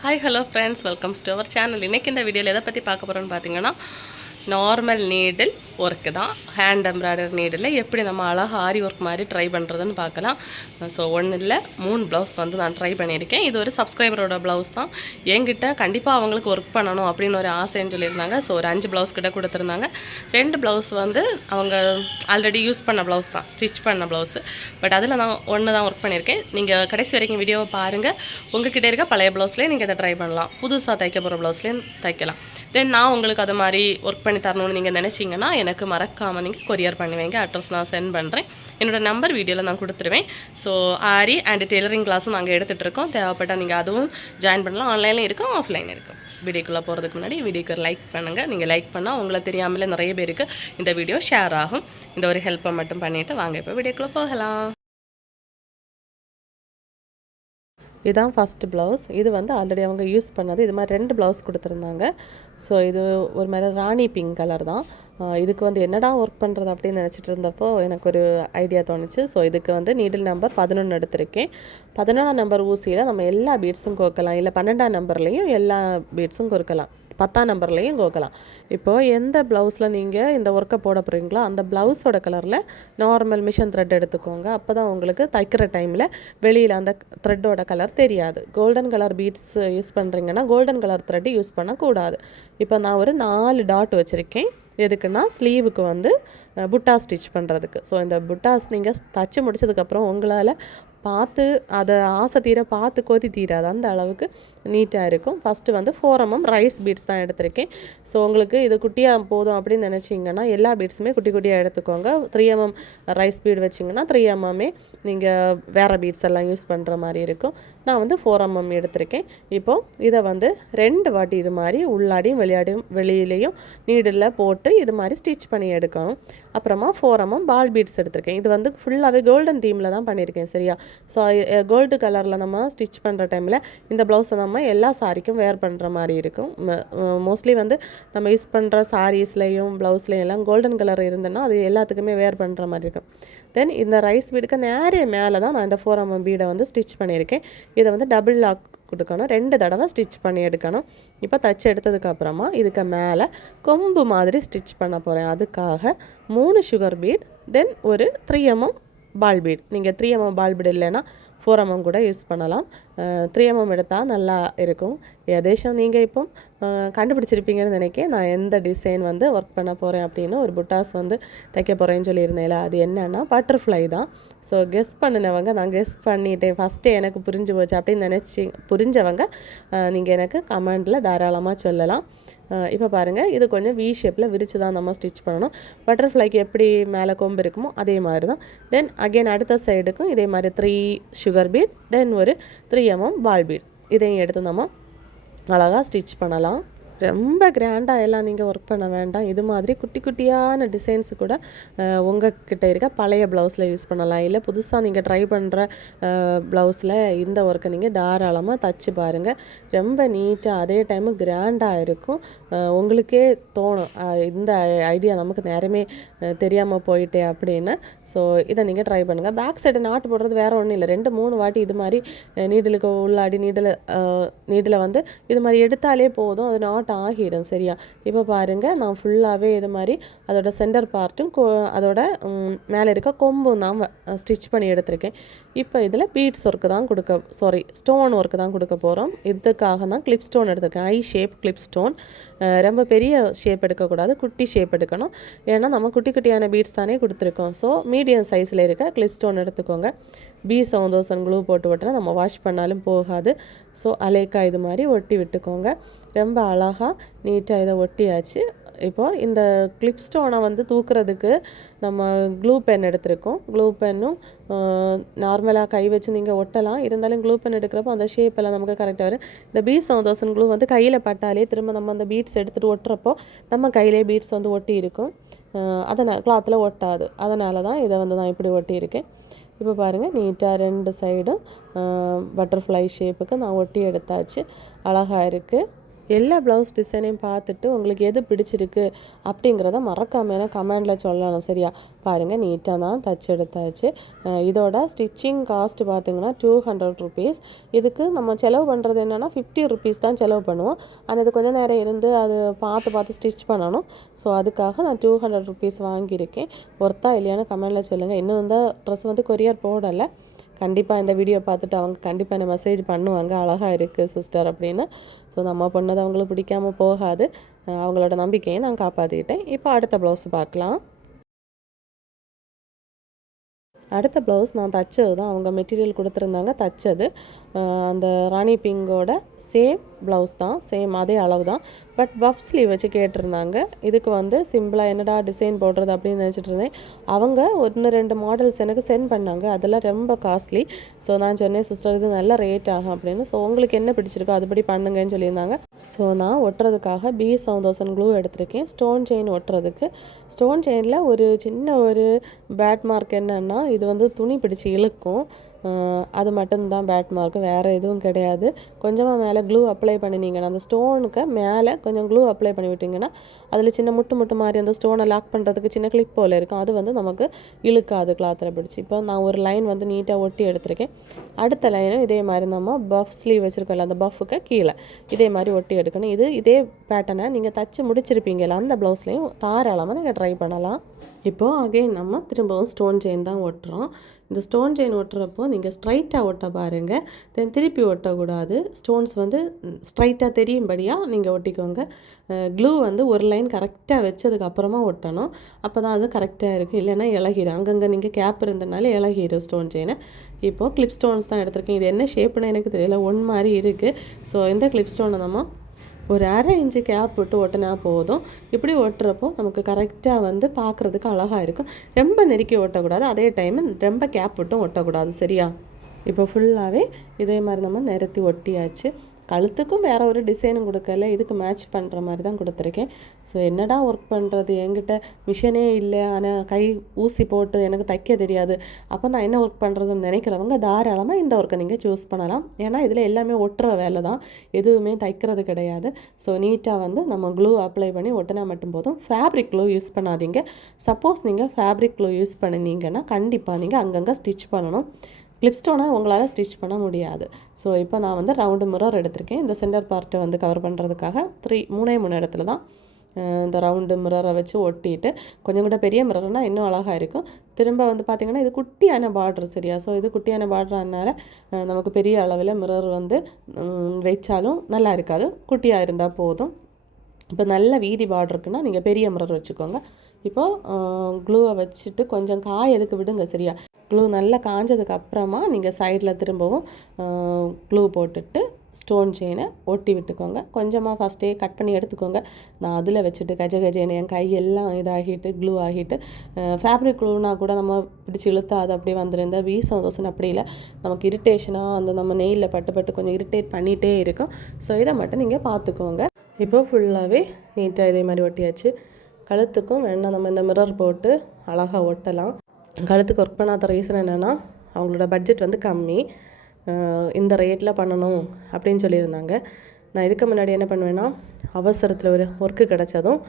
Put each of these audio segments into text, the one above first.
Hi hello friends welcomes to our channel இன்றைக்கி இந்த வீடியோவில் எதை பற்றி பார்க்க போகிறோன்னு பார்த்தீங்கன்னா நார்மல் நீடில் ஒர்க்கு தான். ஹேண்ட் எம்ப்ராய்டரி நீடில் எப்படி நம்ம அழகாக ஆரி ஒர்க் மாதிரி ட்ரை பண்ணுறதுன்னு பார்க்கலாம். ஸோ ஒன்றும் இல்லை மூணு ப்ளவுஸ் வந்து நான் ட்ரை பண்ணியிருக்கேன். இது ஒரு சப்ஸ்கிரைபரோட ப்ளவுஸ் தான். என்கிட்ட கண்டிப்பாக அவங்களுக்கு ஒர்க் பண்ணணும் அப்படின்னு ஒரு ஆசைன்னு சொல்லியிருந்தாங்க. ஸோ ஒரு அஞ்சு ப்ளவுஸ் கிட்ட கொடுத்துருந்தாங்க. ரெண்டு ப்ளவுஸ் வந்து அவங்க ஆல்ரெடி யூஸ் பண்ண ப்ளவுஸ் தான். ஸ்டிச் பண்ண ப்ளவுஸ் பட் அதில் நான் ஒன்று தான் ஒர்க் பண்ணியிருக்கேன். நீங்கள் கடைசி வரைக்கும் வீடியோவை பாருங்கள் உங்ககிட்ட இருக்க பழைய ப்ளவுஸ்லேயே நீங்கள் இதை ட்ரை பண்ணலாம். புதுசாக தைக்க போகிற ப்ளவுஸ்லேயும் தைக்கலாம். தென் நான் உங்களுக்கு அது மாதிரி ஒர்க் பண்ணி தரணும்னு நீங்கள் நினச்சிங்கன்னா எனக்கு மறக்காமல் நீங்கள் கொரியர் பண்ணுவீங்க அட்ரஸ் நான் சென்ட் பண்ணுறேன் என்னோடய நம்பர் வீடியோவில் நான் கொடுத்துருவேன். ஸோ ஆரி அண்ட் டெய்லரிங் கிளாஸும் நாங்கள் எடுத்துகிட்டு இருக்கோம். தேவைப்பட்டால் நீங்கள் அதுவும் ஜாயின் பண்ணலாம். ஆன்லைனில் இருக்கும் ஆஃப்லைன் இருக்கும். வீடியோக்குள்ளே போகிறதுக்கு முன்னாடி வீடியோக்கு லைக் பண்ணுங்கள் நீங்கள் லைக் பண்ணால் உங்களை தெரியாமலே நிறைய பேருக்கு இந்த வீடியோ ஷேர் ஆகும். இந்த ஒரு ஹெல்ப்பை மட்டும் பண்ணிவிட்டு வாங்க. இப்போ வீடியோக்குள்ளே போகலாம். இதுதான் ஃபஸ்ட்டு ப்ளவுஸ் இது வந்து ஆல்ரெடி அவங்க யூஸ் பண்ணது. இது மாதிரி ரெண்டு ப்ளவுஸ் கொடுத்துருந்தாங்க. ஸோ இது ஒரு மாதிரி ராணி பிங்க் கலர் தான். இதுக்கு வந்து என்னடா ஒர்க் பண்ணுறது அப்படின்னு நினச்சிட்டு இருந்தப்போ எனக்கு ஒரு ஐடியா தோணுச்சு. ஸோ இதுக்கு வந்து நீடில் நம்பர் பதினொன்று எடுத்திருக்கேன். பதினொன்றாம் நம்பர் ஊசியில் நம்ம எல்லா பீட்ஸும் கோக்கலாம் இல்லை பன்னெண்டாம் நம்பர்லேயும் எல்லா பீட்ஸும் கோர்க்கலாம். பத்தாம் நம்பர்லேயும் கோக்கலாம் இப்போது எந்த ப்ளவுஸில் நீங்கள் இந்த ஒர்க்கை போட போகிறீங்களோ அந்த ப்ளவுஸோட கலரில் நார்மல் மிஷின் த்ரெட் எடுத்துக்கோங்க. அப்போ தான் உங்களுக்கு தைக்கிற டைமில் வெளியில் அந்த த்ரெட்டோட கலர் தெரியாது. கோல்டன் கலர் பீட்ஸ் யூஸ் பண்ணுறீங்கன்னா கோல்டன் கலர் த்ரெட் யூஸ் பண்ணக்கூடாது. இப்போ நான் ஒரு நாலு டாட் வச்சுருக்கேன். எதுக்குன்னா ஸ்லீவுக்கு வந்து புட்டா ஸ்டிச் பண்ணுறதுக்கு ஸோ இந்த புட்டாஸ் நீங்கள் தச்சு முடிச்சதுக்கப்புறம் உங்களால் பார்த்து அதை ஆசை தீர பார்த்து கொதி தீராது அந்த அளவுக்கு நீட்டாக இருக்கும். ஃபஸ்ட்டு வந்து ஃபோர் எம்எம் ரைஸ் பீட்ஸ் தான் எடுத்திருக்கேன். ஸோ உங்களுக்கு இது குட்டியாக போதும் அப்படின்னு நினச்சிங்கன்னா எல்லா பீட்ஸுமே குட்டி குட்டியாக எடுத்துக்கோங்க. த்ரீ எம்எம் ரைஸ் பீட் வச்சிங்கன்னா த்ரீ எம்எம்மே நீங்கள் வேறு பீட்ஸ் எல்லாம் யூஸ் பண்ணுற மாதிரி இருக்கும். நான் வந்து ஃபோர் எம்எம் எடுத்திருக்கேன். இப்போது இதை வந்து ரெண்டு வாட்டி இது மாதிரி உள்ளாடியும் விளையாடியும் வெளியிலையும் நீடில் போட்டு இது மாதிரி ஸ்டிச் பண்ணி எடுக்கணும். அப்புறமா ஃபோர் எம்எம் பால் பீட்ஸ் எடுத்திருக்கேன். இது வந்து ஃபுல்லாகவே கோல்டன் தீமில் தான் பண்ணியிருக்கேன் சரியா? ஸோ கோல்டு கலரில் நம்ம ஸ்டிச் பண்ணுற டைமில் இந்த ப்ளவுஸை நம்ம எல்லா சாரிக்கும் வேர் பண்ணுற மாதிரி இருக்கும். மோஸ்ட்லி வந்து நம்ம யூஸ் பண்ணுற சாரீஸ்லேயும் ப்ளவுஸ்லேயும் எல்லாம் கோல்டன் கலர் இருந்ததுன்னா அது எல்லாத்துக்குமே வேர் பண்ணுற மாதிரி இருக்கும். தென் இந்த ரைஸ் பீடுக்கு நேரே மேலே தான் நான் இந்த ஃபோர் எம்எம் பீடை வந்து ஸ்டிச் பண்ணியிருக்கேன். இதை வந்து டபுள் லாக் கொடுக்கணும். ரெண்டு தடவை ஸ்டிச் பண்ணி எடுக்கணும். இப்போ தச்சு எடுத்ததுக்கப்புறமா இதுக்கு மேலே கொம்பு மாதிரி ஸ்டிச் பண்ண போகிறேன் அதுக்காக மூணு சுகர் பீட் தென் ஒரு த்ரீ எம்எம் பால் பீட் நீங்கள் த்ரீ எம்எம் பால் பீட் இல்லைன்னா ஃபோர் எம்எம் கூட யூஸ் பண்ணலாம். த்ரீஎம்எம் எடுத்தால் நல்லா இருக்கும். ஏதேஷம் நீங்கள் இப்போ கண்டுபிடிச்சிருப்பீங்கன்னு நினைக்கிறேன் நான் எந்த டிசைன் வந்து ஒர்க் பண்ண போகிறேன் அப்படின்னு ஒரு புட்டாஸ் வந்து தைக்க போகிறேன்னு சொல்லியிருந்தேன்ல அது என்னென்னா பட்டர்ஃப்ளை தான். ஸோ கெஸ் பண்ணினவங்க நான் கெஸ் பண்ணிட்டேன். ஃபஸ்ட்டு எனக்கு புரிஞ்சு போச்சு அப்படின்னு நினச்சி புரிஞ்சவங்க நீங்கள் எனக்கு கமெண்டில் தாராளமாக சொல்லலாம். இப்போ பாருங்கள் இது கொஞ்சம் வி ஷேப்பில் விரித்து தான் நம்ம ஸ்டிச் பண்ணணும். பட்டர்ஃப்ளைக்கு எப்படி மேலே கொம்பு இருக்குமோ அதே மாதிரி தான். தென் அகைன் அடுத்த சைடுக்கும் இதே மாதிரி த்ரீ சுகர் பீட் தென் ஒரு த்ரீ எம்எம் வாழ்வீர். இதையும் எடுத்து நம்ம அழகாக ஸ்டிச் பண்ணலாம். ரொம்ப கிராண்டாக எல்லாம் நீங்கள் ஒர்க் பண்ண வேண்டாம். இது மாதிரி குட்டி குட்டியான டிசைன்ஸு கூட அஹ், உங்ககிட்ட இருக்க பழைய ப்ளவுஸில் யூஸ் பண்ணலாம். இல்லை புதுசாக நீங்கள் ட்ரை பண்ணுற ப்ளவுஸில் இந்த ஒர்க்கை நீங்கள் தாராளமாக தச்சு பாருங்கள் ரொம்ப நீட்டாக அதே டைமு கிராண்டாக இருக்கும். உங்களுக்கே தோணும். இந்த ஐடியா நமக்கு நேரமே தெரியாமல் போயிட்டே அப்படின்னு. ஸோ இதை நீங்கள் ட்ரை பண்ணுங்கள் பேக் சைடு நாட்டு போடுறது வேறு ஒன்றும் இல்லை. ரெண்டு மூணு வாட்டி இது மாதிரி நீடலுக்கு உள்ளாடி நீடலை நீடலை வந்து இது மாதிரி எடுத்தாலே போதும். அது நாட் ஆகிடும் சரியா? இப்போ பாருங்கள் நான் ஃபுல்லாகவே இது மாதிரி அதோட சென்டர் பார்ட்டும் அதோட மேலே இருக்க கொம்பும் தான் ஸ்டிச் பண்ணி எடுத்திருக்கேன். இப்போ இதில் பீட்ஸ் ஒர்க்கு தான் கொடுக்க சாரி ஸ்டோன் ஒர்க்கு தான் கொடுக்க போகிறோம் இதுக்காக தான் கிளிப் ஸ்டோன் எடுத்திருக்கேன். ஐ ஷேப் கிளிப் ஸ்டோன் ரொம்ப பெரிய ஷேப் எடுக்கக்கூடாது குட்டி ஷேப் எடுக்கணும். ஏன்னா நம்ம குட்டி குட்டியான பீட்ஸ் தானே கொடுத்துருக்கோம். ஸோ மீடியம் சைஸில் இருக்க கிளிப் ஸ்டோன் எடுத்துக்கோங்க. பி செவன் தௌசண்ட் க்ளூ போட்டு விட்டுனா நம்ம வாஷ் பண்ணாலும் போகாது. ஸோ அலேக்கா இது மாதிரி ஒட்டி விட்டுக்கோங்க. ரொம்ப அழகாக நீட்டாக இதை ஒட்டியாச்சு. இப்போது இந்த கிளிப் ஸ்டோனை வந்து தூக்குறதுக்கு நம்ம க்ளூ பென் எடுத்திருக்கோம். க்ளூ பென்னும் நார்மலாக கை வச்சு நீங்கள் ஒட்டலாம். இருந்தாலும் க்ளூ பென் எடுக்கிறப்போ அந்த ஷேப் எல்லாம் நமக்கு கரெக்டாக வரும். இந்த பீட்ஸ் சவுந்தோசன் தௌசண்ட் க்ளூ வந்து கையில் பட்டாலே திரும்ப நம்ம அந்த பீட்ஸ் எடுத்துகிட்டு ஒட்டுறப்போ நம்ம கையிலே பீட்ஸ் வந்து ஒட்டி இருக்கும். அதனால் கிளாத்தில் ஒட்டாது. அதனால தான் இதை வந்து நான் இப்படி ஒட்டியிருக்கேன். இப்போ பாருங்கள் நீட்டாக ரெண்டு சைடும் பட்டர்ஃப்ளை ஷேப்புக்கு நான் ஒட்டி எடுத்தாச்சு. அழகாக இருக்குது எல்லா ப்ளவுஸ் டிசைனையும் பார்த்துட்டு உங்களுக்கு எது பிடிச்சிருக்கு அப்படிங்கிறத மறக்காமல் கமெண்டில் சொல்லணும் சரியா? பாருங்கள் நீட்டாக தான் தச்சு எடுத்தாச்சு. இதோட ஸ்டிச்சிங் காஸ்ட் பார்த்தீங்கன்னா டூ ஹண்ட்ரட் ருபீஸ் இதுக்கு நம்ம செலவு பண்ணுறது என்னென்னா ஃபிஃப்டி ருபீஸ் தான் செலவு பண்ணுவோம். ஆனால் அது கொஞ்சம் நேரம் இருந்து அது பார்த்து பார்த்து ஸ்டிச் பண்ணணும். ஸோ அதுக்காக நான் டூ ஹண்ட்ரட் ருபீஸ் வாங்கியிருக்கேன். ஒர்த்தா இல்லையான்னு கமெண்டில் சொல்லுங்கள் இன்னும் இந்த ட்ரெஸ் வந்து கொரியர் போடலை. கண்டிப்பாக இந்த வீடியோ பார்த்துட்டு அவங்க கண்டிப்பாக என்ன மெசேஜ் பண்ணுவாங்க. அழகாக இருக்குது சிஸ்டர் அப்படின்னு. ஸோ நம்ம பண்ணது அவங்களுக்கு பிடிக்காம போகாது. அவங்களோட நம்பிக்கையை நான் காப்பாற்றிக்கிட்டேன் இப்போ அடுத்த ப்ளவுஸ் பார்க்கலாம். அடுத்த ப்ளவுஸ் நான் தச்சது தான் அவங்க மெட்டீரியல் கொடுத்துருந்தாங்க தச்சது. அந்த ராணி பிங்கோட சேம் ப்ளவுஸ் தான் சேம் அதே அளவு தான். பட் பஃப் ஸ்லீவ் வச்சு கேட்டிருந்தாங்க. இதுக்கு வந்து சிம்பிளாக என்னடா டிசைன் போடுறது அப்படின்னு நினச்சிட்டு இருந்தேன். அவங்க ஒன்று ரெண்டு மாடல்ஸ் எனக்கு சென்ட் பண்ணாங்க. அதெல்லாம் ரொம்ப காஸ்ட்லி ஸோ நான் சொன்னேன் சிஸ்டர் இது நல்ல ரேட் ஆகும் அப்படின்னு. ஸோ உங்களுக்கு என்ன பிடிச்சிருக்கோ அதுபடி பண்ணுங்கன்னு சொல்லியிருந்தாங்க. ஸோ நான் ஒட்டுறதுக்காக பி செவன் தௌசண்ட் க்ளூ எடுத்திருக்கேன். ஸ்டோன் செயின் ஒட்டுறதுக்கு. ஸ்டோன் செயினில் ஒரு சின்ன ஒரு பேட் மார்க் என்னென்னா இது வந்து துணி பிடிச்சி இழுக்கும். அது மட்டும்தான் பேட் மார்க் வேறு எதுவும் கிடையாது. கொஞ்சமாக மேலே க்ளூ அப்ளை பண்ணினீங்கன்னா அந்த ஸ்டோனுக்கு மேலே கொஞ்சம் க்ளூ அப்ளை பண்ணி விட்டிங்கன்னா அதில் சின்ன முட்டு முட்டு மாதிரி அந்த ஸ்டோனை லாக் பண்ணுறதுக்கு சின்ன கிளிப் போல் இருக்கும் அது வந்து நமக்கு இழுக்காது கிளாத்தில் பிடிச்சி. இப்போ நான் ஒரு லைன் வந்து நீட்டாக ஒட்டி எடுத்திருக்கேன். அடுத்த லைனும் இதே மாதிரி நம்ம பஃப் ஸ்லீவ் வச்சுருக்கோம்ல அந்த பஃபுக்கு கீழே. இதே மாதிரி ஒட்டி எடுக்கணும். இது இதே பேட்டர்னை நீங்கள் தச்சு முடிச்சிருப்பீங்களா அந்த ப்ளவுஸ்லேயும் தாராளமாக நீங்கள் ட்ரை பண்ணலாம். இப்போது அகைன் நம்ம திரும்பவும் ஸ்டோன் செயின் தான் ஒட்டுறோம். இந்த ஸ்டோன் செயின் ஒட்டுறப்போ நீங்கள் ஸ்ட்ரைட்டாக ஒட்ட பாருங்கள் தென் திருப்பி ஒட்டக்கூடாது. ஸ்டோன்ஸ் வந்து ஸ்ட்ரைட்டாக தெரியும்படியாக நீங்கள் ஒட்டிக்கோங்க. க்ளூ வந்து ஒரு லைன் கரெக்டாக வச்சதுக்கு அப்புறமா ஒட்டணும். அப்போ தான் அது கரெக்டாக இருக்கும். இல்லைன்னா இழகிடும் அங்கங்கே நீங்கள் கேப் இருந்தனால இழகிடும் ஸ்டோன் செயினை இப்போது கிளிப் ஸ்டோன்ஸ் தான் எடுத்திருக்கேன். இது என்ன ஷேப்புன்னு எனக்கு தெரியல. ஒன் மாதிரி இருக்குது ஸோ இந்த கிளிப் ஸ்டோனை நம்ம ஒரு அரை இன்ச்சு கேப் விட்டு ஒட்டினா போதும். இப்படி ஒட்டுறப்போ நமக்கு கரெக்டாக வந்து பார்க்குறதுக்கு அழகாக இருக்கும். ரொம்ப நெருக்கி ஒட்டக்கூடாது. அதே டைம் ரொம்ப கேப் விட்டும் ஒட்டக்கூடாது. சரியா? இப்போ ஃபுல்லாகவே இதே மாதிரி நம்ம நிறுத்தி ஒட்டியாச்சு. கழுத்துக்கும் வேறு ஒரு டிசைனும் கொடுக்கல. இதுக்கு மேட்ச் பண்ணுற மாதிரி தான் கொடுத்துருக்கேன். ஸோ என்னடா ஒர்க் பண்ணுறது என்கிட்ட மிஷினே இல்லை. ஆனால் கை ஊசி போட்டு எனக்கு தைக்க தெரியாது. அப்போ நான் என்ன ஒர்க் பண்ணுறதுன்னு நினைக்கிறவங்க தாராளமாக இந்த ஒர்க்கை நீங்கள் சூஸ் பண்ணலாம். ஏன்னா இதில் எல்லாமே ஒட்டுற வேலை தான். எதுவுமே தைக்கிறது கிடையாது. ஸோ நீட்டாக வந்து நம்ம க்ளூ அப்ளை பண்ணி ஒட்டினா மட்டும் போதும். ஃபேப்ரிக் க்ளூ யூஸ் பண்ணாதீங்க. சப்போஸ் நீங்கள் ஃபேப்ரிக் க்ளூ யூஸ் பண்ணினீங்கன்னா கண்டிப்பாக நீங்கள் அங்கங்கே ஸ்டிச் பண்ணணும். கிளிப்ஸ்டோனை உங்களால் ஸ்டிச் பண்ண முடியாது. ஸோ இப்போ நான் வந்து ரவுண்டு மிரர் எடுத்திருக்கேன். இந்த சென்டர் பார்ட்டை வந்து கவர் பண்ணுறதுக்காக த்ரீ மூணே மூணு இடத்துல தான் இந்த ரவுண்டு மிரரை வச்சு ஒட்டிட்டு கொஞ்சம் கூட பெரிய மிரர்னால் இன்னும் அழகாக இருக்கும். திரும்ப வந்து பார்த்திங்கன்னா இது குட்டியான பார்டர் சரியா? ஸோ இது குட்டியான பார்டர்னால நமக்கு பெரிய அளவில் மிரர் வந்து வைச்சாலும் வச்சாலும் நல்லா இருக்காது. குட்டியாக இருந்தால் போதும். இப்போ நல்ல வீதி பார்டர் இருக்குன்னா நீங்கள் பெரிய மிரர் வச்சுக்கோங்க. இப்போது க்ளூவை வச்சுட்டு கொஞ்சம் காய் எதுக்கு விடுங்க சரியா? க்ளூ நல்லா காஞ்சதுக்கு அப்புறமா நீங்கள் சைடில் திரும்பவும் க்ளூ போட்டுட்டு ஸ்டோன் செயினை ஒட்டி விட்டுக்கோங்க. கொஞ்சமாக ஃபஸ்ட்டே கட் பண்ணி எடுத்துக்கோங்க. நான் அதில் வச்சுட்டு கஜ கஜேன்னு என் கையெல்லாம் இதாகிட்டு க்ளூ ஆகிட்டு ஃபேப்ரிக் க்ளூனா கூட நம்ம பிடிச்சி இழுத்தா அது அப்படியே வந்துருந்தா வீசம் வீ அப்படி இல்லை. நமக்கு இரிட்டேஷனாக அந்த நம்ம நெயிலில் பட்டு பட்டு கொஞ்சம் இரிட்டேட் பண்ணிகிட்டே இருக்கும். ஸோ இதை மட்டும் நீங்கள் பார்த்துக்கோங்க இப்போ ஃபுல்லாகவே நீட்டாக இதே மாதிரி ஒட்டியாச்சு. கழுத்துக்கும் வேணால் நம்ம இந்த மிரர் போட்டு அழகாக ஒட்டலாம். கழுத்துக்கு ஒர்க் பண்ணாத ரீசன் என்னென்னா அவங்களோட பட்ஜெட் வந்து கம்மி. இந்த ரேட்டில் பண்ணணும் அப்படின்னு சொல்லியிருந்தாங்க. நான் இதுக்கு முன்னாடி என்ன பண்ணுவேன்னா அவசரத்தில் ஒரு ஒர்க்கு கிடச்சதும்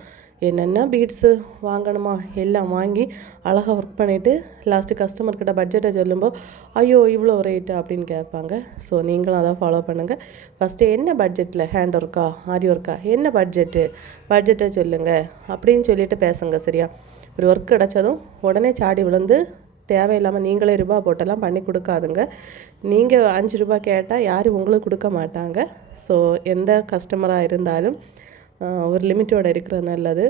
என்னென்ன பீட்ஸு வாங்கணுமா எல்லாம் வாங்கி அழகாக ஒர்க் பண்ணிவிட்டு லாஸ்ட்டு கஸ்டமர்கிட்ட பட்ஜெட்டை சொல்லும்போது ஐயோ இவ்வளோ ரேட்டு அப்படின்னு கேட்பாங்க. ஸோ நீங்களும் அதை ஃபாலோ பண்ணுங்கள் ஃபஸ்ட்டு என்ன பட்ஜெட்டில் ஹேண்ட் ஒர்க்கா ஆரி ஒர்க்கா என்ன பட்ஜெட்டு பட்ஜெட்டை சொல்லுங்கள் அப்படின்னு சொல்லிட்டு பேசுங்க சரியா? ஒரு ஒர்க் கிடச்சதும் உடனே சாடி விழுந்து தேவையில்லாமல் நீங்களே ரூபா போட்டெல்லாம் பண்ணி கொடுக்காதுங்க. நீங்கள் அஞ்சு ரூபா கேட்டால் யாரும் உங்களுக்கு கொடுக்க மாட்டாங்க. ஸோ எந்த கஸ்டமராக இருந்தாலும் ஒரு லிமிட்டோட இருக்கிறது நல்லது.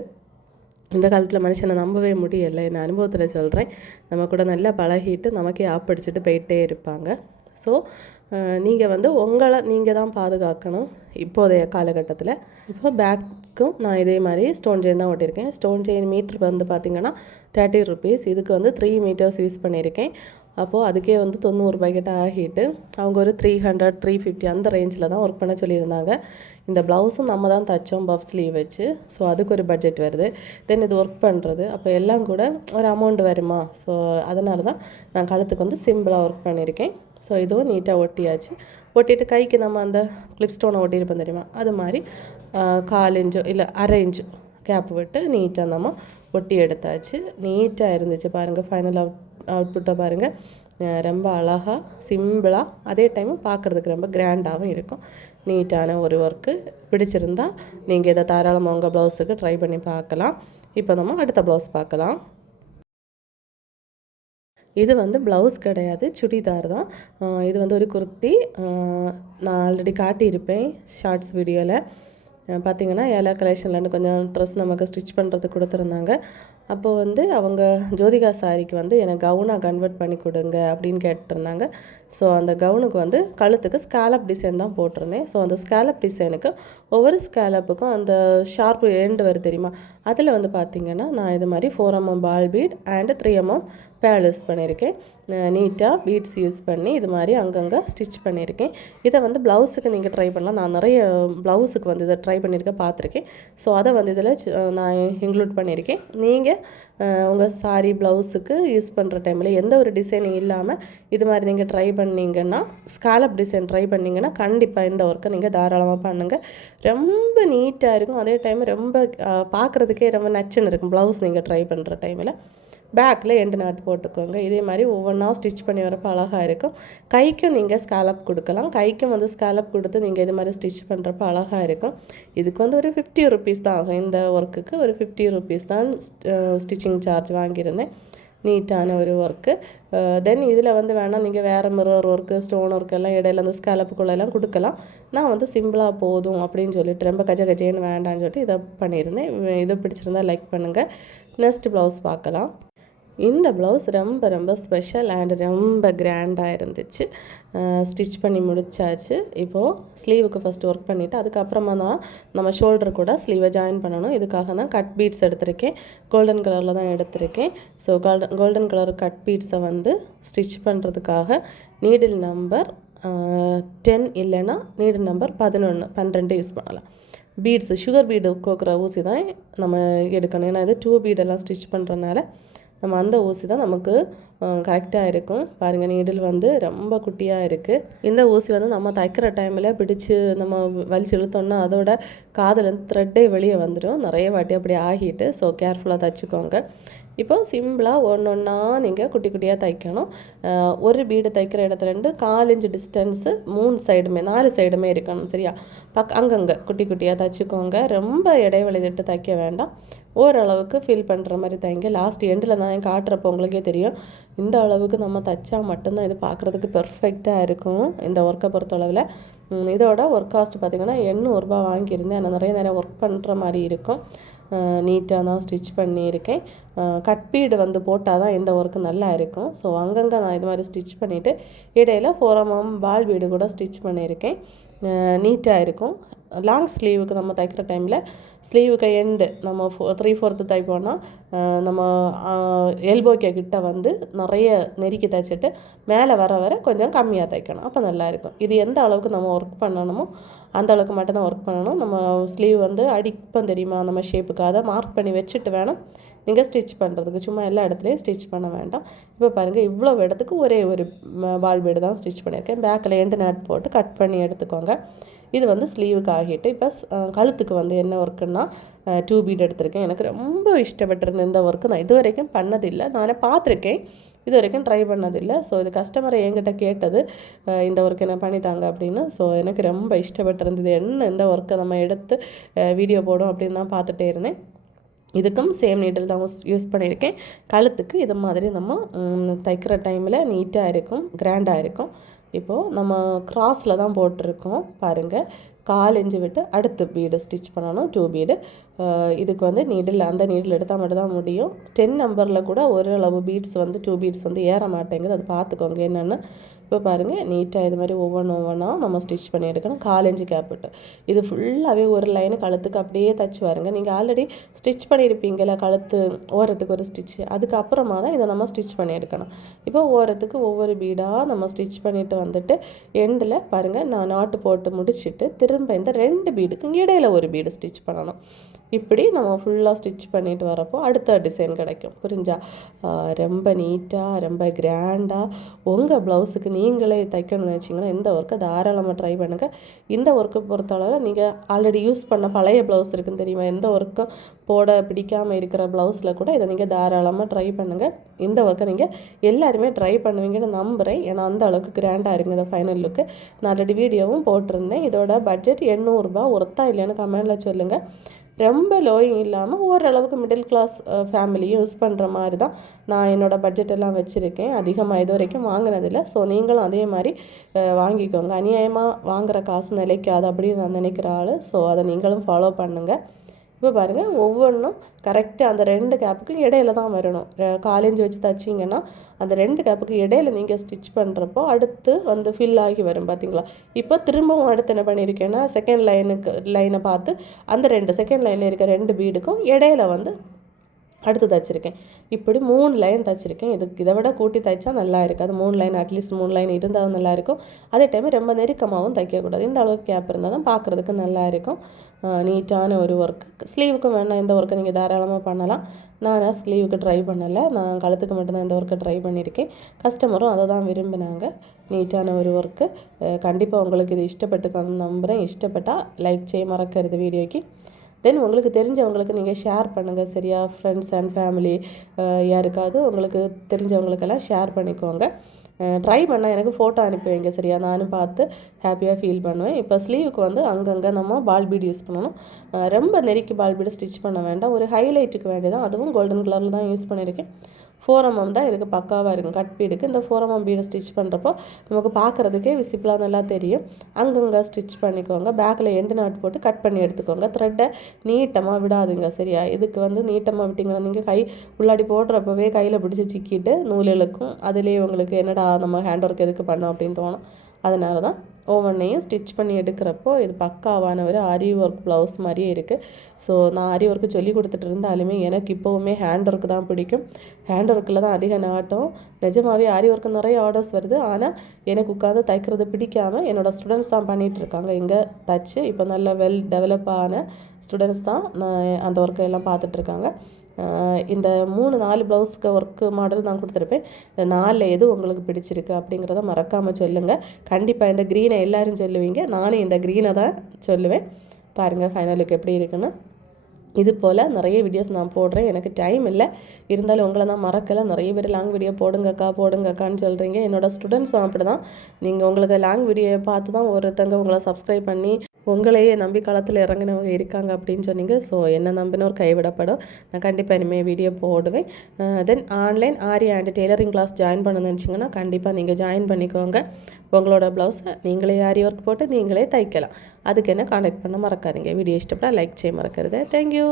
இந்த காலத்தில் மனுஷனை நம்பவே முடியலை. என் அனுபவத்தில் சொல்கிறேன் நம்ம கூட நல்லா பழகிட்டு நமக்கே ஆப்படிச்சுட்டு போயிட்டே இருப்பாங்க. ஸோ நீங்கள் வந்து உங்களை நீங்கள் தான் பாதுகாக்கணும் இப்போதைய காலகட்டத்தில். இப்போ பேக்கும் நான் இதே மாதிரி ஸ்டோன் செயின் தான் ஒட்டியிருக்கேன் ஸ்டோன் செயின் மீட்டர் வந்து பார்த்திங்கன்னா தேர்ட்டி ருபீஸ் இதுக்கு வந்து த்ரீ மீட்டர்ஸ் யூஸ் பண்ணியிருக்கேன். அப்போது அதுக்கே வந்து தொண்ணூறுபாய் கிட்ட ஆகிட்டு அவங்க ஒரு த்ரீ ஹண்ட்ரட் த்ரீ ஃபிஃப்டி அந்த ரேஞ்சில் தான் ஒர்க் பண்ண சொல்லியிருந்தாங்க. இந்த ப்ளவுஸும் நம்ம தான் தைச்சோம் பஃப் ஸ்லீவ் வச்சு. ஸோ அதுக்கு ஒரு பட்ஜெட் வருது. தென் இது ஒர்க் பண்ணுறது அப்போ எல்லாம் கூட ஒரு அமௌண்ட் வருமா? ஸோ அதனால தான் நான் கழுத்துக்கு வந்து சிம்பிளாக ஒர்க் பண்ணியிருக்கேன். ஸோ இதுவும் நீட்டாக ஒட்டியாச்சு. ஒட்டிட்டு கைக்கு நம்ம அந்த கிளிப் ஸ்டோனை ஒட்டியிருப்போம் தெரியுமா? அது மாதிரி கால் இன்ச்சோ இல்லை அரை இன்ச்சு கேப் விட்டு நீட்டாக நம்ம ஒட்டி எடுத்தாச்சு. நீட்டாக இருந்துச்சு பாருங்கள் ஃபைனல் அவுட் அவுட்புட்டை பாருங்கள் ரொம்ப அழகாக சிம்பிளாக அதே டைம் பார்க்குறதுக்கு ரொம்ப கிராண்டாகவும் இருக்கும். நீட்டான ஒரு ஒர்க்கு பிடிச்சிருந்தா நீங்கள் இதை தாராளமாக உங்கள் ப்ளவுஸுக்கு ட்ரை பண்ணி பார்க்கலாம். இப்போ நம்ம அடுத்த ப்ளவுஸ் பார்க்கலாம். இது வந்து ப்ளவுஸ் கிடையாது சுடிதார் தான். இது வந்து ஒரு குர்த்தி. நான் ஆல்ரெடி காட்டியிருப்பேன் ஷார்ட்ஸ் வீடியோவில் பார்த்தீங்கன்னா எல்லா கலெக்ஷன்லேருந்து கொஞ்சம் ட்ரெஸ் நமக்கு ஸ்டிச் பண்ணுறதுக்கு கொடுத்துருந்தாங்க. அப்போ வந்து அவங்க ஜோதிகா சாரிக்கு வந்து எனக்கு கவுனாக கன்வெர்ட் பண்ணி கொடுங்க அப்படின்னு கேட்டிருந்தாங்க. ஸோ அந்த கவுனுக்கு வந்து கழுத்துக்கு ஸ்காலப் டிசைன் தான் போட்டிருந்தேன். ஸோ அந்த ஸ்காலப் டிசைனுக்கு ஒவ்வொரு ஸ்காலப்புக்கும் அந்த ஷார்ப்பு எண்டு வரும் தெரியுமா? அதில் வந்து பார்த்தீங்கன்னா நான் இது மாதிரி four mm ball bead and three mm ball use பண்ணியிருக்கேன். நீட்டாக பீட்ஸ் யூஸ் பண்ணி இது மாதிரி அங்கங்கே ஸ்டிச் பண்ணியிருக்கேன். இதை வந்து ப்ளவுஸுக்கு நீங்கள் ட்ரை பண்ணலாம். நான் நிறைய ப்ளவுஸுக்கு வந்து இதை ட்ரை பண்ணியிருக்கேன் பார்த்துருக்கேன். ஸோ அதை வந்து இதில் நான் இன்க்ளூட் பண்ணியிருக்கேன். நீங்கள் உங்கள் சாரி ப்ளவுஸுக்கு யூஸ் பண்ணுற டைமில் எந்த ஒரு டிசைனும் இல்லாமல் இது மாதிரி நீங்கள் ட்ரை பண்ணீங்கன்னா ஸ்காலப் டிசைன் ட்ரை பண்ணீங்கன்னா கண்டிப்பாக இந்த ஒர்க்கை நீங்கள் தாராளமாக பண்ணுங்கள் ரொம்ப நீட்டாக இருக்கும். அதே டைம் ரொம்ப பார்க்குறதுக்கே ரொம்ப நச்சுன்னு இருக்கும். ப்ளவுஸ் நீங்கள் ட்ரை பண்ணுற டைமில் பேக்கில் எண்டு நாட் போட்டுக்கோங்க. இதே மாதிரி ஒவ்வொன்றா ஸ்டிச் பண்ணி வரப்போ அழகாக இருக்கும். கைக்கும் நீங்கள் ஸ்காலப் கொடுக்கலாம். கைக்கும் வந்து ஸ்காலப் கொடுத்து நீங்கள் இது மாதிரி ஸ்டிச் பண்ணுறப்ப அழகாக இருக்கும். இதுக்கு வந்து ஒரு ஃபிஃப்டி ருபீஸ் தான் ஆகும். இந்த ஒர்க்குக்கு ஒரு ஃபிஃப்டி ருபீஸ் தான் ஸ்டிச்சிங் சார்ஜ் வாங்கியிருந்தேன். நீட்டான ஒரு ஒர்க்கு தென் இதில் வந்து வேணால் நீங்கள் வேறு மிரர் ஒர்க்கு ஸ்டோன் ஒர்க் எல்லாம் இடையில அந்த ஸ்காலப்புக்குள்ளெல்லாம் கொடுக்கலாம். நான் வந்து சிம்பிளாக போதும் அப்படின்னு சொல்லிட்டு ரொம்ப கஜ கஜேன்னு வேண்டான்னு சொல்லிட்டு இதை பண்ணியிருந்தேன். இதை பிடிச்சிருந்தா லைக் பண்ணுங்கள் நெக்ஸ்ட் ப்ளவுஸ் பார்க்கலாம். இந்த ப்ளவுஸ் ரொம்ப ரொம்ப ஸ்பெஷல் அண்ட் ரொம்ப கிராண்டாக இருந்துச்சு. ஸ்டிச் பண்ணி முடிச்சாச்சு. இப்போது ஸ்லீவுக்கு ஃபஸ்ட் ஒர்க் பண்ணிவிட்டு அதுக்கப்புறமா தான் நம்ம ஷோல்டர் கூட ஸ்லீவை ஜாயின் பண்ணணும். இதுக்காக தான் கட் பீட்ஸ் எடுத்திருக்கேன். கோல்டன் கலரில் தான் எடுத்திருக்கேன். So golden golden colour cut பீட்ஸை வந்து ஸ்டிச் பண்ணுறதுக்காக நீடில் நம்பர் டென் இல்லைன்னா நீடில் நம்பர் பதினொன்று பன்னிரெண்டு யூஸ் பண்ணலாம். பீட்ஸு சுகர் பீடு கோக்குற ஊசி தான் நம்ம எடுக்கணும். ஏன்னா இது டூ பீடெல்லாம் ஸ்டிச் பண்ணுறனால நம்ம அந்த ஊசி தான் நமக்கு கரெக்டாக இருக்கும். பாருங்கள் நீடில் வந்து ரொம்ப குட்டியாக இருக்குது இந்த ஊசி வந்து நம்ம தைக்கிற டைமில் பிடிச்சி நம்ம வலிச்சு இழுத்தோம்னா அதோட காதுலேருந்து த்ரெட்டே வெளியே வந்துடும் நிறைய வாட்டி அப்படி ஆகிட்டு ஸோ கேர்ஃபுல்லாக தைச்சிக்கோங்க. இப்போ சிம்பிளாக ஒன்று ஒன்றா நீங்கள் குட்டி குட்டியாக தைக்கணும். ஒரு பீடு தைக்கிற இடத்துல இருந்து கால் டிஸ்டன்ஸு மூணு சைடுமே நாலு சைடுமே இருக்கணும் சரியா? பக் அங்கங்கே குட்டி குட்டியாக தைச்சிக்கோங்க. ரொம்ப இடைவெளி விட்டு தைக்க வேண்டாம். ஓரளவுக்கு ஃபீல் பண்ணுற மாதிரி தைங்க. லாஸ்ட் எண்டில் நான் காட்டுறப்போ உங்களுக்கே தெரியும். இந்த அளவுக்கு நம்ம தைச்சா மட்டும்தான் இது பார்க்குறதுக்கு பெர்ஃபெக்டாக இருக்கும் இந்த ஒர்க்கை பொறுத்தளவில் இதோட ஒர்க் காஸ்ட் பார்த்திங்கன்னா எண்ணூறுரூபா வாங்கியிருந்தேன். நான் நிறைய நிறைய ஒர்க் பண்ணுற மாதிரி இருக்கும். நீட்டாக தான் ஸ்டிச் பண்ணியிருக்கேன். கட் பீடு வந்து போட்டால் தான் இந்த ஒர்க்கு நல்லா இருக்கும். ஸோ அங்கங்கே நான் இது மாதிரி ஸ்டிச் பண்ணிவிட்டு இடையில ஃபோரமாம் பால் வீடு கூட ஸ்டிச் பண்ணியிருக்கேன். நீட்டாக இருக்கும். லாங் ஸ்லீவுக்கு நம்ம தைக்கிற டைமில் ஸ்லீவுக்கு எண்டு நம்ம ஃபோ த்ரீ ஃபோர்த்து தைப்போம்னா நம்ம எல்போக்கே கிட்ட வந்து நிறைய நெருக்கி தைச்சிட்டு மேலே வர வர கொஞ்சம் கம்மியாக தைக்கணும். அப்போ நல்லாயிருக்கும் இது எந்த அளவுக்கு நம்ம ஒர்க் பண்ணணுமோ அந்த அளவுக்கு மட்டும்தான் ஒர்க் பண்ணணும். நம்ம ஸ்லீவ் வந்து அடிப்பம் தெரியுமா? நம்ம ஷேப்புக்கு அதை மார்க் பண்ணி வச்சுட்டு வேணும். நீங்கள் ஸ்டிச் பண்ணுறதுக்கு சும்மா எல்லா இடத்துலையும் ஸ்டிச் பண்ண வேண்டாம். இப்போ பாருங்கள் இவ்வளோ இடத்துக்கு ஒரே ஒரு பால் பீடு தான் ஸ்டிச் பண்ணியிருக்கேன். பேக்கில் எண்டு நாட் போட்டு கட் பண்ணி எடுத்துக்கோங்க. இது வந்து ஸ்லீவுக்கு ஆகிட்டு இப்போ கழுத்துக்கு வந்து என்ன ஒர்க்குன்னா டூ பீட் எடுத்திருக்கேன். எனக்கு ரொம்ப இஷ்டப்பட்டிருந்த இந்த ஒர்க்கு நான் இது வரைக்கும் பண்ணதில்லை. நான் பார்த்துருக்கேன். இது வரைக்கும் ட்ரை பண்ணதில்லை. ஸோ இது கஸ்டமரை என்கிட்ட கேட்டது இந்த ஒர்க் என்ன பண்ணித்தாங்க அப்படின்னு. ஸோ எனக்கு ரொம்ப இஷ்டப்பட்டிருந்தது என்ன இந்த ஒர்க்கை நம்ம எடுத்து வீடியோ போடும்? அப்படின்னு தான் பார்த்துட்டே இருந்தேன். இதுக்கும் சேம் நீடில் தான் யூஸ் பண்ணியிருக்கேன். கழுத்துக்கு இது மாதிரி நம்ம தைக்கிற டைமில் நீட்டாக இருக்கும் கிராண்டாக இருக்கும். இப்போது நம்ம கிராஸில் தான் போட்டிருக்கோம் பாருங்கள் கால் இஞ்சி விட்டு அடுத்த பீடு ஸ்டிச் பண்ணணும் டூ பீடு. இதுக்கு வந்து நீடில் அந்த நீடில் எடுத்தால் மட்டும்தான் முடியும். டென் நம்பரில் கூட ஓரளவு பீட்ஸ் வந்து டூ பீட்ஸ் வந்து ஏற மாட்டேங்குது. அது பார்த்துக்கோங்க என்னென்னு. இப்போ பாருங்கள் நீட்டாக இது மாதிரி ஒவ்வொன்று ஒவ்வொன்றா நம்ம ஸ்டிச் பண்ணி எடுக்கணும். காலஞ்சு கேப்பிட்டு இது ஃபுல்லாகவே ஒரு லைனு கழுத்துக்கு அப்படியே தச்சு பாருங்க. நீங்கள் ஆல்ரெடி ஸ்டிச் பண்ணியிருப்பீங்களா கழுத்து ஓரத்துக்கு ஒரு ஸ்டிச் அதுக்கப்புறமா தான் இதை நம்ம ஸ்டிச் பண்ணி எடுக்கணும். இப்போ ஓரத்துக்கு ஒவ்வொரு பீடாக நம்ம ஸ்டிச் பண்ணிட்டு வந்துட்டு எண்டில் பாருங்கள் நான் நாட்டு போட்டு முடிச்சிட்டு திரும்ப இந்த ரெண்டு பீடுக்கு இடையில ஒரு பீடு ஸ்டிச் பண்ணணும். இப்படி நம்ம ஃபுல்லாக ஸ்டிச் பண்ணிட்டு வரப்போ அடுத்த டிசைன் கிடைக்கும். புரிஞ்சா? ரொம்ப நீட்டாக ரொம்ப கிராண்டாக உங்கள் ப்ளவுஸுக்கு நீங்களே தைக்கணும்னு வச்சிங்கன்னா இந்த ஒர்க்கை தாராளமாக ட்ரை பண்ணுங்கள் இந்த ஒர்க்கை பொறுத்தளவில் நீங்கள் ஆல்ரெடி யூஸ் பண்ண பழைய ப்ளவுஸ் இருக்குன்னு தெரியுமா? எந்த ஒர்க்கும் போட பிடிக்காமல் இருக்கிற ப்ளவுஸில் கூட இதை நீங்கள் தாராளமாக ட்ரை பண்ணுங்கள் இந்த ஒர்க்கை நீங்கள் எல்லாருமே ட்ரை பண்ணுவீங்கன்னு நம்புகிறேன் ஏன்னா அந்த அளவுக்கு கிராண்டாக இருக்குது இந்த ஃபைனல் லுக்கு நான் ஆல்ரெடி வீடியோவும் போட்டிருந்தேன். இதோட பட்ஜெட் எண்ணூறுரூபா ஒர்த்தா இல்லைன்னு கமெண்டில் சொல்லுங்கள் ரொம்ப லோயும் இல்லாமல் ஓரளவுக்கு மிடில் கிளாஸ் ஃபேமிலியும் யூஸ் பண்ணுற மாதிரி தான் நான் என்னோடய பட்ஜெட் எல்லாம் வச்சுருக்கேன். அதிகமாக இது வரைக்கும் வாங்கினதில்லை. ஸோ நீங்களும் அதே மாதிரி வாங்கிக்கோங்க. அநியாயமாக வாங்குகிற காசு நிலைக்காது அப்படின்னு நான் நினைக்கிற ஆள். ஸோ அதை நீங்களும் ஃபாலோ பண்ணுங்கள் இப்போ பாருங்கள் ஒவ்வொன்றும் கரெக்டாக அந்த ரெண்டு கேப்புக்கும் இடையில தான் வரணும். காலேஞ்சு வச்சு தைச்சிங்கன்னா அந்த ரெண்டு கேப்புக்கு இடையில நீங்கள் ஸ்டிச் பண்ணுறப்போ அடுத்து வந்து ஃபில் ஆகி வரும் பார்த்தீங்களா இப்போ திரும்பவும் அடுத்து என்ன பண்ணியிருக்கேன்னா செகண்ட் லைனுக்கு லைனை பார்த்து அந்த ரெண்டு செகண்ட் லைனில் இருக்க ரெண்டு பீடுக்கும் இடையில வந்து அடுத்து தைச்சிருக்கேன். இப்படி மூணு லைன் தைச்சிருக்கேன். இதுக்கு இதை விட கூட்டி தைச்சா நல்லா இருக்காது. மூணு லைன் அட்லீஸ்ட் மூணு லைன் இருந்தால் நல்லா இருக்கும். அதே டைம் ரொம்ப நெருக்கமாகவும் தைக்கக்கூடாது. இந்த அளவுக்கு கேப் இருந்தால் தான் பார்க்குறதுக்கு நல்லா இருக்கும். நீட்டான ஒரு ஒர்க்கு ஸ்லீவுக்கும் வேணாம். இந்த ஒர்க்கை நீங்கள் தாராளமாக பண்ணலாம். நான் ஸ்லீவுக்கு ட்ரை பண்ணலை. நான் கழுத்துக்கு மட்டும்தான் இந்த ஒர்க்கை ட்ரை பண்ணியிருக்கேன். கஸ்டமரும் அதை தான் விரும்பினாங்க. நீட்டான ஒரு ஒர்க்கு கண்டிப்பாக உங்களுக்கு இது இஷ்டப்பட்டுக்கணும்னு நம்புகிறேன் இஷ்டப்பட்டால் லைக் செய்ய மறக்கிறது வீடியோக்கு. தென் உங்களுக்கு தெரிஞ்சவங்களுக்கு நீங்கள் ஷேர் பண்ணுங்கள் சரியா? ஃப்ரெண்ட்ஸ் அண்ட் ஃபேமிலி யாருக்காவது உங்களுக்கு தெரிஞ்சவங்களுக்கெல்லாம் ஷேர் பண்ணிக்கோங்க. ட்ரை பண்ணால் எனக்கு ஃபோட்டோ அனுப்பி வைங்க சரியா? நானும் பார்த்து ஹாப்பியாக ஃபீல் பண்ணுவேன். இப்போ ஸ்லீவுக்கு வந்து அங்கங்கே நம்ம பால் பீடு யூஸ் பண்ணணும். ரொம்ப நெருக்கி பால் பீடு ஸ்டிச் பண்ண வேண்டாம். ஒரு ஹைலைட்டுக்கு வேண்டியதான் அதுவும் கோல்டன் கலரில் தான் யூஸ் பண்ணியிருக்கேன் ஃபோரமம் தான் இதுக்கு பக்காவாக இருக்கும். கட் பீடுக்கு இந்த ஃபோரமம் பீடை ஸ்டிச் பண்ணுறப்போ நமக்கு பார்க்குறதுக்கே விசிபிளாக நல்லா தெரியும். அங்கங்கே ஸ்டிச் பண்ணிக்கோங்க. பேக்கில் எண்டு நாட் போட்டு கட் பண்ணி எடுத்துக்கோங்க. த்ரெட்டை நீட்டமாக விடாதுங்க சரியா? இதுக்கு வந்து நீட்டமாக விட்டிங்கன்னா நீங்கள் கை உள்ளாடி போடுறப்பவே கையில் பிடிச்சி சிக்கிட்டு நூல் இழுக்கும். அதுலேயே உங்களுக்கு என்னடா நம்ம ஹேண்ட் ஒர்க் எதுக்கு பண்ணோம் அப்படின்னு தோணும். அதனால தான் ஒவ்வொன்றையும் ஸ்டிச் பண்ணி எடுக்கிறப்போ இது பக்காவான ஒரு ஆரி ஒர்க் ப்ளவுஸ் மாதிரியே இருக்குது ஸோ நான் ஆரி ஒர்க்கு சொல்லி கொடுத்துட்டு இருந்தாலுமே எனக்கு இப்போவுமே ஹேண்ட் ஒர்க்கு தான் பிடிக்கும். ஹேண்ட் ஒர்க்கில் தான் அதிக நாட்டம். நிஜமாவே ஆரி ஒர்க்கு நிறைய ஆர்டர்ஸ் வருது. ஆனால் எனக்கு உட்காந்து தைக்கிறது பிடிக்காம என்னோடய ஸ்டூடெண்ட்ஸ் தான் பண்ணிகிட்டு இருக்காங்க. இங்கே தச்சு இப்போ நல்ல வெல் டெவலப் ஆன ஸ்டூடெண்ட்ஸ் தான் நான் அந்த ஒர்க்கை எல்லாம் பார்த்துட்ருக்காங்க இந்த மூணு நாலு ப்ளவுஸ்க்கு ஒர்க்கு மாடல் நான் கொடுத்துருப்பேன். இந்த நாலில் எது உங்களுக்கு பிடிச்சிருக்கு அப்படிங்கிறத மறக்காமல் சொல்லுங்கள் கண்டிப்பாக இந்த க்ரீனை எல்லாரும் சொல்லுவீங்க. நானும் இந்த க்ரீனை தான் சொல்லுவேன். பாருங்கள் ஃபைனலுக்கு எப்படி இருக்குன்னு. இது போல் நிறைய வீடியோஸ் நான் போடுறேன். எனக்கு டைம் இல்லை. இருந்தாலும் உங்களை நான் மறக்கலை. நிறைய பேர் லாங் வீடியோ போடுங்கக்கா போடுங்கக்கான்னு சொல்கிறீங்க என்னோடய ஸ்டூடெண்ட்ஸும் அப்படி தான் நீங்கள் உங்களுக்கு லாங் வீடியோ பார்த்து தான் ஒருத்தங்க உங்களை சப்ஸ்கிரைப் பண்ணி உங்களையே நம்பி களத்தில் இறங்கினவங்க இருக்காங்க அப்படின்னு சொன்னீங்க. ஸோ என்ன நம்பினோர் கைவிடப்படும். நான் கண்டிப்பாக இனிமேல் வீடியோ போடுவேன். Then online aari and tailoring class join பண்ண நினச்சிங்கன்னா கண்டிப்பாக நீங்கள் ஜாயின் பண்ணிக்கோங்க. உங்களோட ப்ளவுஸை நீங்களே ஆரி ஒர்க் போட்டு நீங்களே தைக்கலாம். அதுக்கு என்ன காண்டாக்ட் பண்ண மறக்காதீங்க. வீடியோ இஷ்டப்பட லைக் செய்ய மறக்கிறது தேங்க்யூ